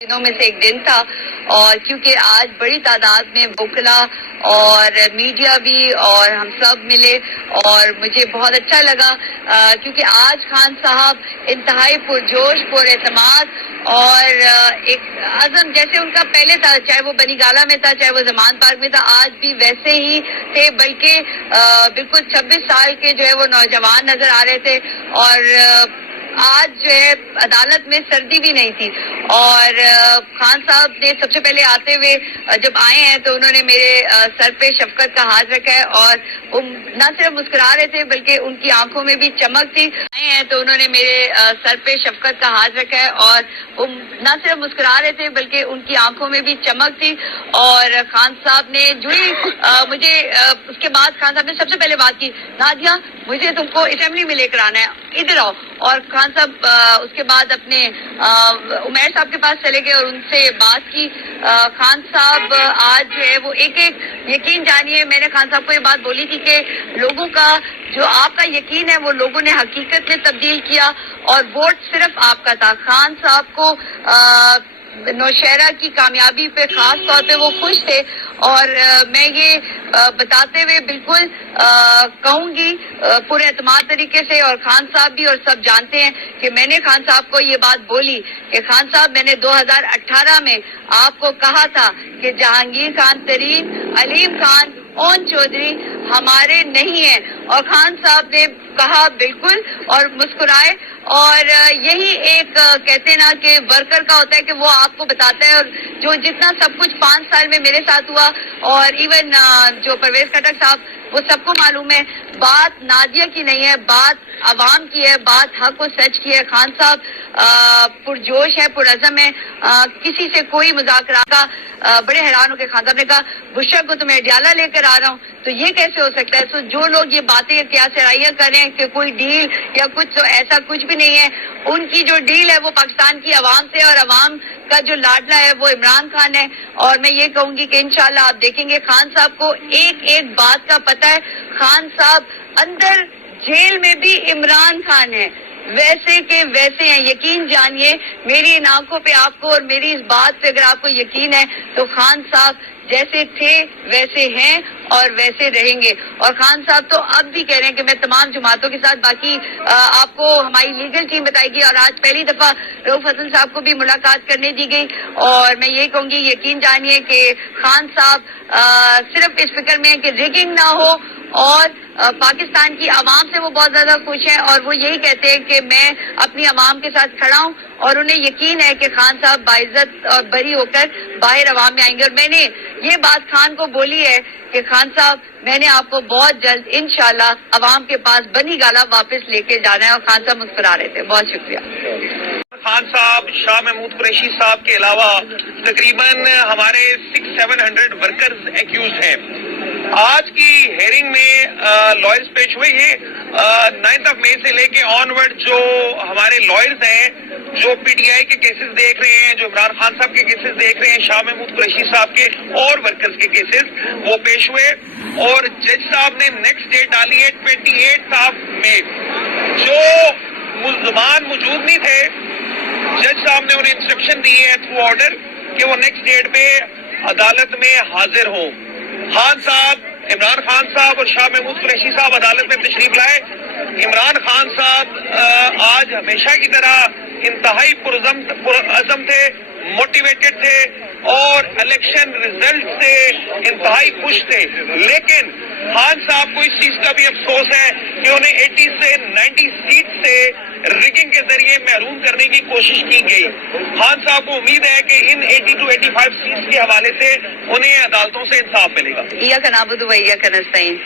دنوں میں سے ایک دن تھا، اور کیونکہ آج بڑی تعداد میں وکلا اور میڈیا بھی اور ہم سب ملے، اور مجھے بہت اچھا لگا کیونکہ آج خان صاحب انتہائی پرجوش پر اعتماد اور ایک عزم جیسے ان کا پہلے تھا، چاہے وہ بنی گالا میں تھا، چاہے وہ زمان پارک میں تھا، آج بھی ویسے ہی تھے، بلکہ بالکل 26 سال کے جو ہے وہ نوجوان نظر آ رہے تھے، اور آج جو ہے عدالت میں سردی بھی نہیں تھی، اور خان صاحب نے سب سے پہلے آتے ہوئے جب آئے ہیں تو انہوں نے میرے سر پہ شفقت کا ہاتھ رکھا ہے، اور وہ نہ صرف مسکرا رہے تھے بلکہ ان کی آنکھوں میں بھی چمک تھی۔ آئے ہیں تو انہوں نے میرے سر پہ شفقت کا ہاتھ رکھا ہے، اور وہ نہ صرف مسکرا رہے تھے بلکہ ان کی آنکھوں میں بھی چمک تھی، اور خان صاحب نے جو ہی مجھے اس کے بعد خان صاحب نے سب سے پہلے بات کی، نادیہ مجھے تم کو اسمبلی میں لے کر آنا ہے، ادھر آؤ، اور خان صاحب اس کے بعد اپنے عمیر صاحب کے پاس چلے گئے اور ان سے بات کی۔ خان صاحب آج جو ہے وہ ایک یقین جانیے، میں نے خان صاحب کو یہ بات بولی تھی کہ لوگوں کا جو آپ کا یقین ہے وہ لوگوں نے حقیقت میں تبدیل کیا، اور ووٹ صرف آپ کا تھا۔ خان صاحب کو نوشہرہ کی کامیابی پہ خاص طور پہ وہ خوش تھے، اور میں یہ بتاتے ہوئے بالکل کہوں گی پورے اعتماد طریقے سے، اور خان صاحب بھی اور سب جانتے ہیں کہ میں نے خان صاحب کو یہ بات بولی کہ خان صاحب میں نے 2018 میں آپ کو کہا تھا کہ جہانگیر خان ترین، علیم خان، اون چودھری ہمارے نہیں ہیں، اور خان صاحب نے کہا بالکل اور مسکرائے، اور یہی ایک کہتے نا کہ ورکر کا ہوتا ہے کہ وہ آپ کو بتاتا ہے، اور جو جتنا سب کچھ 5 سال میں میرے ساتھ ہوا، اور ایون جو پرویز خٹک صاحب وہ سب کو معلوم ہے، بات نادیہ کی نہیں ہے، بات عوام کی ہے، بات حق و سچ کی ہے۔ خان صاحب پرجوش ہے، پرعزم ہے، کسی سے کوئی مذاکرات کا بڑے حیران ہو کے خان صاحب نے کہا بشرا کو تو میں اڈیالہ لے کر آ رہا ہوں، تو یہ کیسے ہو سکتا ہے؟ تو جو لوگ یہ باتیں کیا سرائیاں کریں کہ کوئی ڈیل یا کچھ، تو ایسا کچھ بھی نہیں ہے۔ ان کی جو ڈیل ہے وہ پاکستان کی عوام سے، اور عوام کا جو لاڈلا ہے وہ عمران خان ہے، اور میں یہ کہوں گی کہ انشاءاللہ آپ دیکھیں گے خان صاحب کو ایک ایک بات کا پتہ ہے۔ خان صاحب اندر جیل میں بھی عمران خان ہے، ویسے کہ ویسے ہیں، یقین جانیے میری ان آنکھوں پہ آپ کو، اور میری اس بات پہ اگر آپ کو یقین ہے تو خان صاحب جیسے تھے ویسے ہیں اور ویسے رہیں گے۔ اور خان صاحب تو اب بھی کہہ رہے ہیں کہ میں تمام جماعتوں کے ساتھ، باقی آپ کو ہماری لیگل ٹیم بتائے گی، اور آج پہلی دفعہ رؤف حسن صاحب کو بھی ملاقات کرنے دی گئی، اور میں یہ کہوں گی یقین جانیے کہ خان صاحب صرف اس فکر میں ہے کہ ریگنگ نہ ہو، اور پاکستان کی عوام سے وہ بہت زیادہ خوش ہیں، اور وہ یہی کہتے ہیں کہ میں اپنی عوام کے ساتھ کھڑا ہوں، اور انہیں یقین ہے کہ خان صاحب باعزت اور بری ہو کر باہر عوام میں آئیں گے۔ اور میں نے یہ بات خان کو بولی ہے کہ خان صاحب میں نے آپ کو بہت جلد انشاءاللہ عوام کے پاس بنی گالا واپس لے کے جانا ہے، اور خان صاحب مسکرا رہے تھے۔ بہت شکریہ۔ خان صاحب، شاہ محمود قریشی صاحب کے علاوہ تقریباً ہمارے 600-700 ورکرز ایکیوز ہیں۔ آج کی ہیئرنگ میں لائرز پیش ہوئے، یہ 9 مئی سے لے کے آن ورڈ جو ہمارے لائرز ہیں جو پی ٹی آئی کے کیسز دیکھ رہے ہیں، جو عمران خان صاحب کے کیسز دیکھ رہے ہیں، شاہ محمود قریشی صاحب کے اور ورکرز کے کیسز وہ پیش ہوئے، اور جج صاحب نے نیکسٹ ڈیٹ ڈالی ہے 28 مئی۔ جو ملزمان موجود نہیں تھے، جج صاحب نے انہیں انسٹرکشن دی ہے تھرو آرڈر کہ وہ نیکسٹ ڈیٹ پہ عدالت میں حاضر ہوں۔ خان صاحب، عمران خان صاحب اور شاہ محمود قریشی صاحب عدالت میں تشریف لائے۔ عمران خان صاحب آج ہمیشہ کی طرح انتہائی پرعزم تھے، موٹیویٹڈ تھے، اور الیکشن ریزلٹ سے انتہائی خوش تھے، لیکن خان صاحب کو اس چیز کا بھی افسوس ہے کہ انہیں 80 سے 90 سیٹ سے ریگنگ کے ذریعے محروم کرنے کی کوشش کی گئی۔ خان صاحب کو امید ہے کہ ان 80 to 85 سیٹس کے حوالے سے انہیں عدالتوں سے انصاف ملے گا۔ ایاک نعبد و ایاک نستعین۔